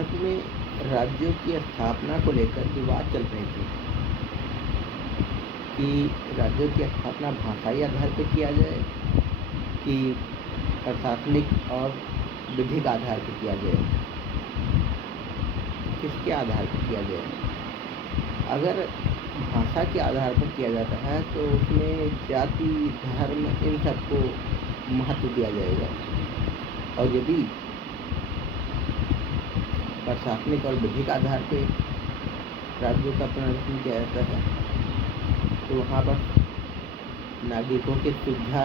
भारत में राज्यों की स्थापना को लेकर विवाद चल रहे थे कि राज्यों की स्थापना भाषाई आधार पर किया जाए कि प्रशासनिक और विधिक आधार पर किया जाए, किसके आधार पर किया जाए। अगर भाषा के आधार पर किया जाता है तो उसमें जाति, धर्म इन सबको महत्व दिया जाएगा, और यदि प्रशासनिक और विधिक आधार पर राज्यों का पुनर्गठन किया जाता है तो वहाँ पर नागरिकों की सुविधा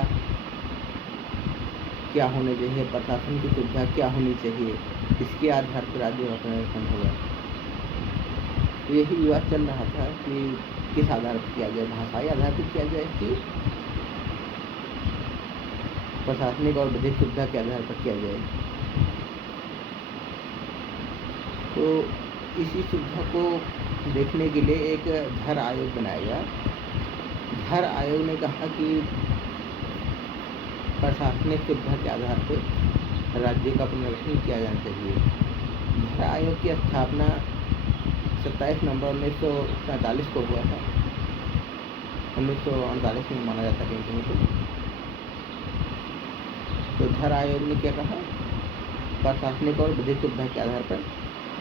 क्या होनी चाहिए, प्रशासन की सुविधा क्या होनी चाहिए, इसके आधार पर राज्यों का पुनर्गठन होगा। तो यही विवाद चल रहा था कि किस आधार पर किया जाए, भाषाई आधार पर किया जाए कि प्रशासनिक और विधिक सुविधा के आधार पर किया जाए। तो इसी सुविधा को देखने के लिए एक धर आयोग बनाया गया। धर आयोग ने कहा कि प्रशासनिक सुविधा के आधार पर राज्य का पुनर्गठन किया जाना चाहिए। धर आयोग की स्थापना 27 नवंबर 1947 को हुआ था। 1948 में माना जाता है कहीं कहीं तो धर आयोग ने क्या कहा, प्रशासनिक और विधिक सुविधा के आधार पर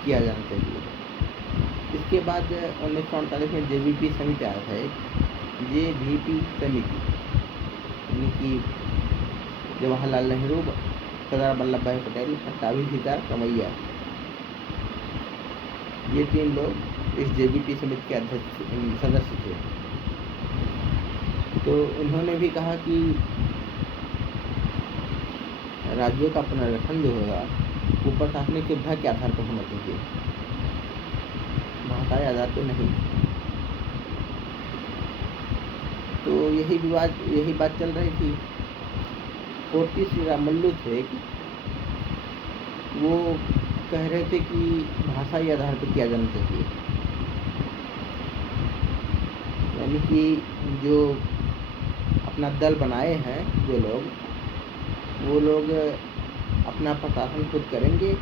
किया जाना चाहिए। इसके बाद 1948 में JVP समिति आया था, एक JVP समिति, यानी कि जवाहरलाल नेहरू, सरदार वल्लभ भाई पटेल, पट्टाभी सीतार कमैया, ये 3 लोग इस JVP समिति के अध्यक्ष सदस्य थे। तो इन्होंने भी कहा कि राज्यों का पुनर्गठन जो होगा वो प्रशासनिक सुविधा के आधार पर होना चाहिए, भाषाई आधार पर नहीं। तो यही बात चल रही थी। पोटी श्रीरामुलु थे, वो कह रहे थे कि भाषाई आधार पर किया जाना चाहिए, यानी कि जो अपना दल बनाए हैं जो लोग, वो लोग अपना प्रशासन खुद करेंगे,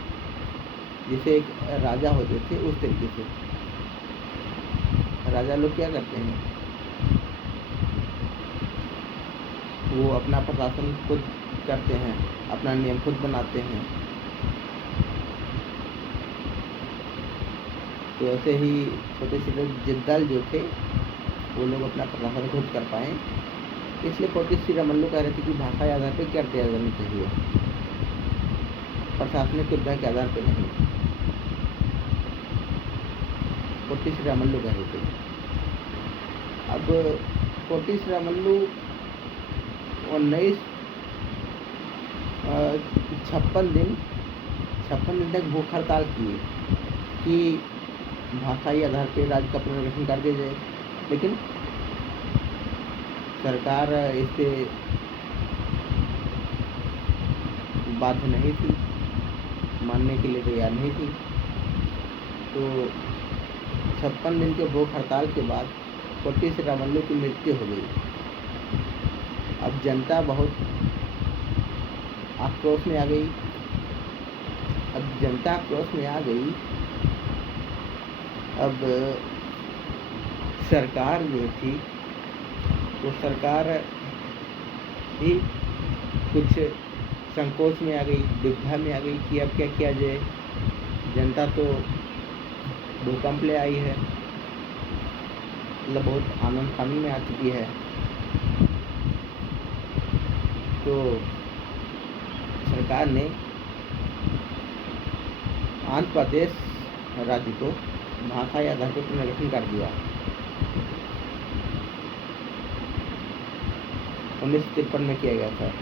जैसे एक राजा होते थे उस तरीके से। राजा लोग क्या करते हैं, वो अपना प्रशासन खुद करते हैं, अपना नियम खुद बनाते हैं। तो ऐसे ही छोटे छोटे दल जो थे वो लोग अपना प्रशासन खुद कर पाएँ, इसलिए पोटी श्रीरामुलु कह रहे थे कि भाषाई आधार पर क्या किया जाना चाहिए, प्रशासनिक सुविधा के आधार पर नहीं। पोटी श्रीरामुलु कह रहे थे। अब पोटी श्रीरामुलु 56 दिन तक भूख हड़ताल किए कि भाषाई आधार पर राज्य का पुनर्गठन कर दिया जाए, लेकिन सरकार इससे बाध्य नहीं थी, मानने के लिए तैयार नहीं थी। तो 56 दिन के भूख हड़ताल के बाद पोटी श्रीरामुलु की मृत्यु हो गई। अब जनता बहुत आक्रोश में आ गई। अब सरकार जो थी वो सरकार ही कुछ संकोच में आ गई, दुविधा में आ गई कि अब क्या किया जाए। जनता तो भूकंप ले आई है, मतलब बहुत आनंद फानी में आ चुकी है। तो सरकार ने आंध्र प्रदेश राज्य को भाषाई आधार पर पुनर्गठन कर दिया। 1953 में किया गया था।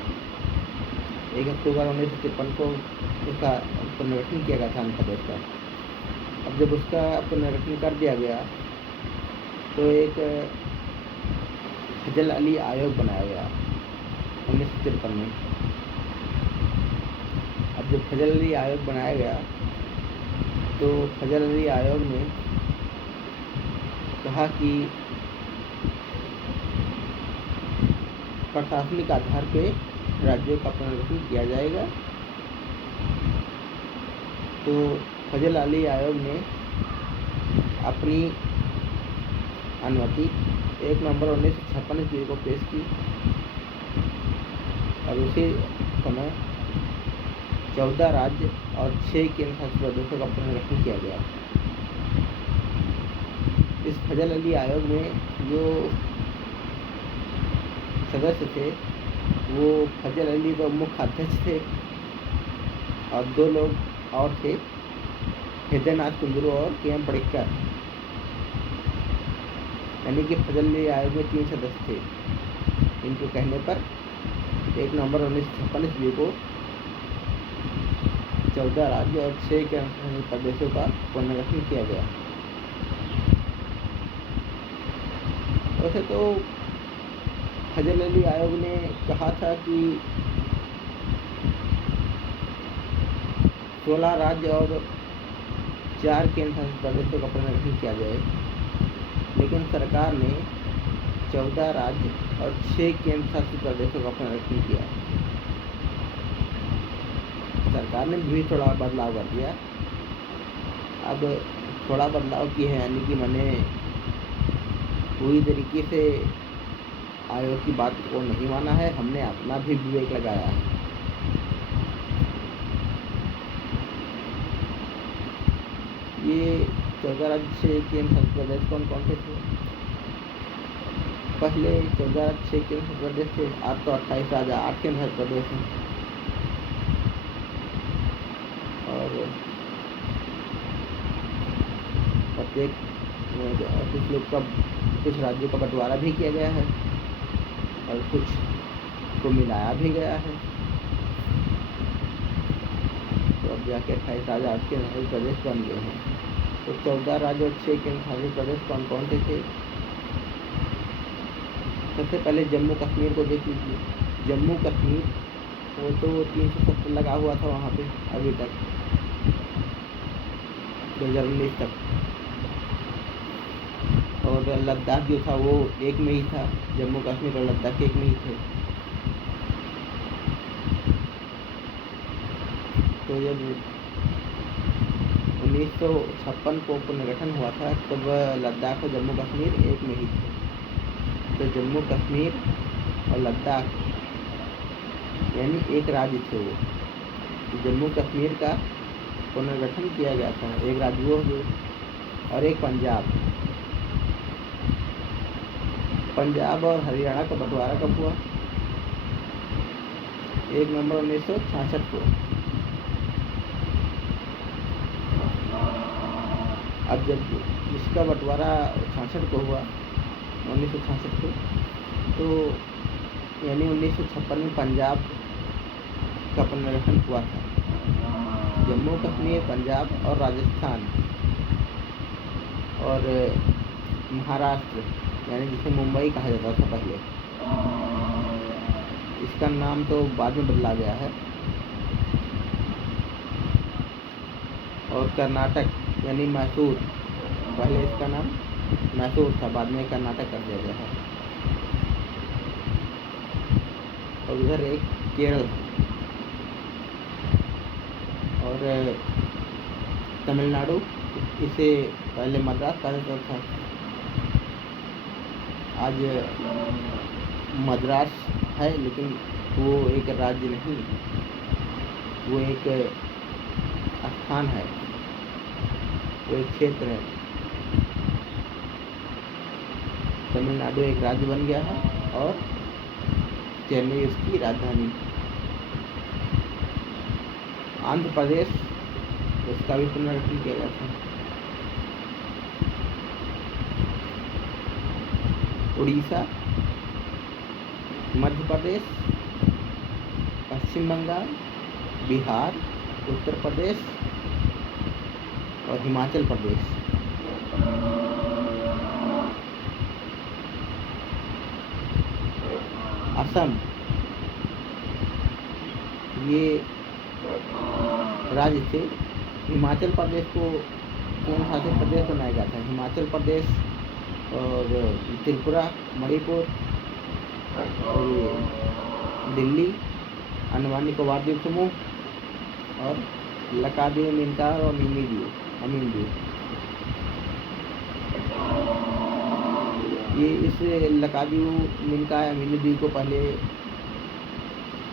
1 अक्टूबर 1953 को उसका पुनर्गठन किया गया था आंध्र प्रदेश का। अब जब उसका पुनर्गठन कर दिया गया तो एक फजल अली आयोग बनाया गया 1953 में। अब जब फजल अली आयोग बनाया गया तो फजल अली आयोग ने कहा कि प्रशासनिक आधार पे राज्यों का पुनर्गठन किया जाएगा। तो फजल अली आयोग ने अपनी अनुमति 1 नवंबर 1956 ईस्वी को पेश की और उसी समय 14 राज्य और 6 केंद्र शासित प्रदेशों का पुनर्गठन किया गया। इस फजल अली आयोग में जो सदस्य थे वो फजल अली तो मुख्य अध्यक्ष थे और 2 लोग और थे, हृदयनाथ कुंदरू और के.एम. पडिक्कर। यानी कि फजल अली आयोग में 3 सदस्य थे। इनके कहने पर 1 नवंबर 1956 ईस्वी को 14 राज्य और 6 केंद्र प्रदेशों का पुनर्गठन किया गया। वैसे तो फजल अली आयोग ने कहा था कि 16 राज्य और 4 केंद्र शासित प्रदेशों का पुनर्गठन किया जाए, लेकिन सरकार ने 14 राज्य और 6 केंद्र शासित प्रदेशों का पुनर्गठन किया। सरकार ने भी थोड़ा बदलाव कर दिया। अब थोड़ा बदलाव किया है, यानी कि मैंने पूरी तरीके से आयोग की बात को नहीं माना है, हमने अपना भी विवेक लगाया है। ये 14 राज्य 6 केंद्र शासित प्रदेश कौन कौन से थे? पहले 14 राज्य 6 केंद्र शासित प्रदेश थे, अब तो 28 राज्य 8 केंद्र शासित प्रदेश हैं। और प्रत्येक कुछ राज्यों का बंटवारा भी किया गया है और कुछ को मिलाया भी गया है। तो अब जाके 28 राज्य 8 केंद्र शासित प्रदेश बन गए हैं। तो 14 राज्य और 6 केंद्र शासित प्रदेश कौन कौन से थे? सबसे पहले जम्मू कश्मीर को देख लीजिए। जम्मू कश्मीर वो तो 370 लगा हुआ था वहाँ पे अभी तक, 2019 तक। और लद्दाख जो था वो एक में ही था, जम्मू कश्मीर और लद्दाख एक में ही थे। तो जब 1956 को पुनर्गठन हुआ था तब लद्दाख और जम्मू कश्मीर एक में ही थे। तो जम्मू कश्मीर और लद्दाख यानी एक राज्य थे वो। तो जम्मू कश्मीर का पुनर्गठन किया गया था, एक राज्य वो और एक पंजाब और हरियाणा का बंटवारा कब हुआ? 1 नवंबर 1966 को। अब जब इसका बंटवारा 66 को हुआ, 1966 को, तो यानी 1956 में पंजाब का पुनर्गठन हुआ था। जम्मू कश्मीर, पंजाब और राजस्थान और महाराष्ट्र, यानी जिसे मुंबई कहा जाता था पहले, इसका नाम तो बाद में बदला गया है। और कर्नाटक यानी मैसूर, पहले इसका नाम मैसूर था, बाद में कर्नाटक कर दिया गया है। और उधर एक केरल और तमिलनाडु, इसे पहले मद्रास कहा जाता था, आज मद्रास है, लेकिन वो एक राज्य नहीं, वो एक स्थान है, वो एक क्षेत्र है। तमिलनाडु एक राज्य बन गया है और चेन्नई उसकी राजधानी। आंध्र प्रदेश, उसका भी पुनर्गठन किया गया था। उड़ीसा, मध्य प्रदेश, पश्चिम बंगाल, बिहार, उत्तर प्रदेश और हिमाचल प्रदेश। असम, ये राज्य थे। हिमाचल प्रदेश को केंद्र शासित प्रदेश बनाया गया था। हिमाचल प्रदेश और त्रिपुरा, मणिपुर और दिल्ली, अंडमान निकोबार द्वीप समूह और लकादियो मिनकार और मीमीदियो अमीनदियो। ये इस लकादियो मिनकार अमीनदियो को पहले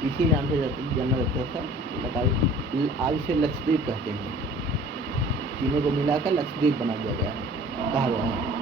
इसी नाम से जाना जाता था। लकादियो आज इसे लक्षद्वीप कहते हैं। तीनों को मिलाकर लक्षद्वीप बना दिया गया है, कहा गया है।